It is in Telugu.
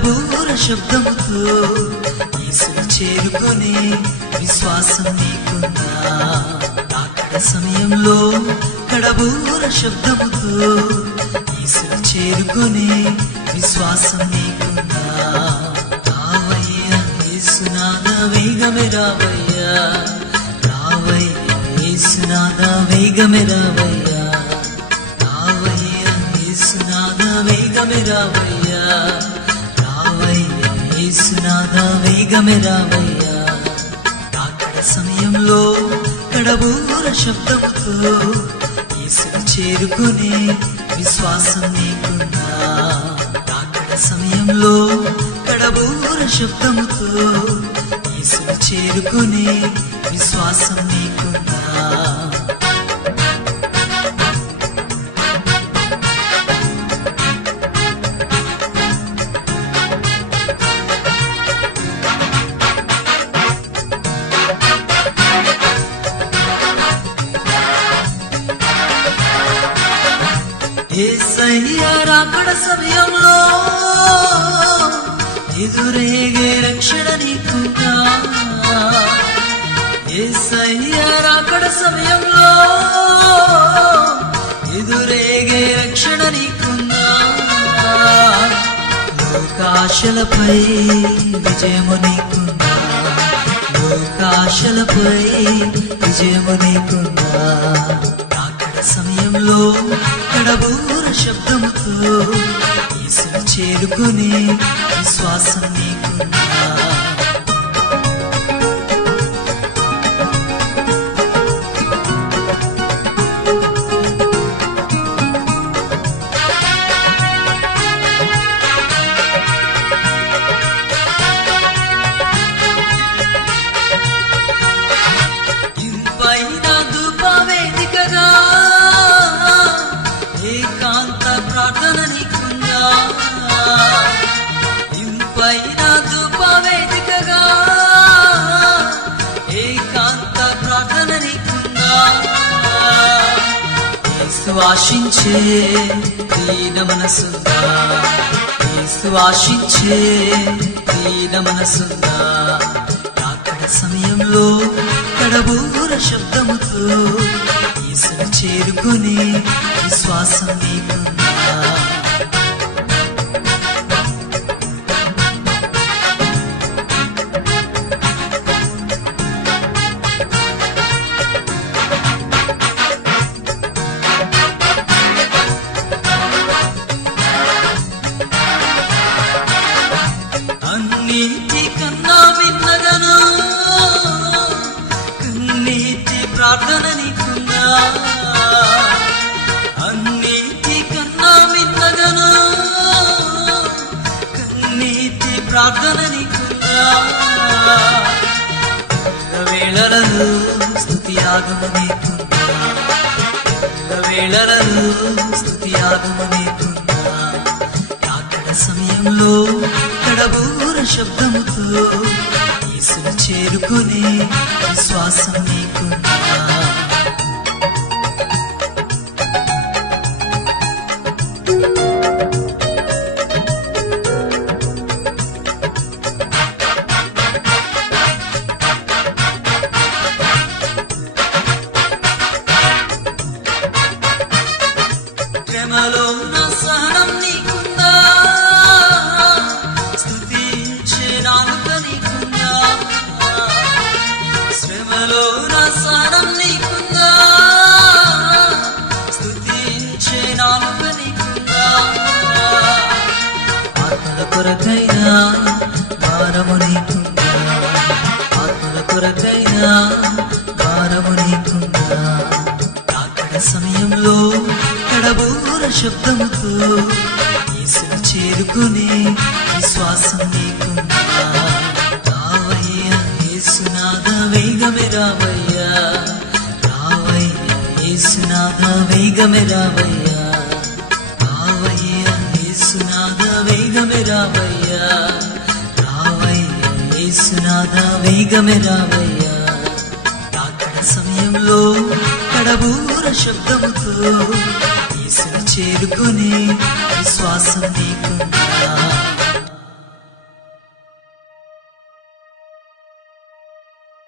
కడబూర శబ్దముతో యేసును చేరుకునే విశ్వాసం నీకుందా? రాకడ సమయంలో కడబూర శబ్దముతో యేసును చేరుకునే విశ్వాసం నీకుందా? రావయ్యా యేసునాథ వేగమే రావయ్యా, రావయ్యా యేసునాథ వేగమే రావయ్యా, రావయ్యా యేసునాథ వేగమే రావయ్యా, రావయ్యా యేసునాథ వేగమే రావయ్యా. రాకడ సమయంలో కడబూర శబ్దముతో యేసును చేరుకునే విశ్వాసం నీకుందా? రాకడ సమయంలో కడబూర శబ్దముతో యేసును చేరుకునే విశ్వాసం నీకుందా? యేసయ్యా రాకడ సమయంలో ఎదురేగే రక్షణ నీకుందా? యేసయ్యా రాకడ సమయంలో ఎదురేగే రక్షణ నీకుందా? లోకాశలపై విజయము నీకుందా? లోకాశలపై విజయము నీకుందా? రాకడ సమయంలో కడబూర శబ్దముతో యేసును చేరుకునే విశ్వాసం నీకుందా? ఇంపైన ధూపవేదికగా ఏకాంత ప్రార్థన నీకుందా? ఇంపైన ధూపవేదికగా ఏకాంత ప్రార్థన నీకుందా? యేసు ఆశించే దీన మనసుందా? యేసు ఆశించే దీన మనసుందా? రాకడ సమయంలో కడబూర శబ్దముతో యేసును చేరుకునే విశ్వాసం నీకుందా? అన్నిటికన్నా భిన్నగను కన్నీటి ప్రార్థన నీకుందా? అన్నిటికన్నా భిన్నగను కన్నీటి ప్రార్థన నీకుందా? వేళలలో స్తుతి యాగము నీకుందా? వేళలలో స్తుతి యాగము నీకుందా? రాకడ సమయంలో కడబూర శబ్దముతో యేసును చేరుకునే విశ్వాసం నీకుందా? ప్రేమలో నా సహనం నీకుందా? స్తుతించే నాలుక నీకుందా? శ్రమలో నా సహనం నీకుందా? స్తుతించే నాలుక నీకుందా? ఆత్మల కొరకైనా భారము నీకుందా? ఆత్మల కొరకైనా భారము నీకుందా? రాకడ సమయంలో కడబూర శబ్దముతో యేసును చేరుకునే విశ్వాసం నీకుందా? రావయ్యా యేసునాథ వేగమే రావయ్యా, రావయ్యా యేసునాథ వేగమే రావయ్యా, రావయ్యా యేసునాథ వేగమే రావయ్యా, రావయ్యా యేసునాథ వేగమే రావయ్యా. రాకడ సమయంలో కడబూర శబ్దముతో యేసును చేరుకునే విశ్వాసం నీకుందా?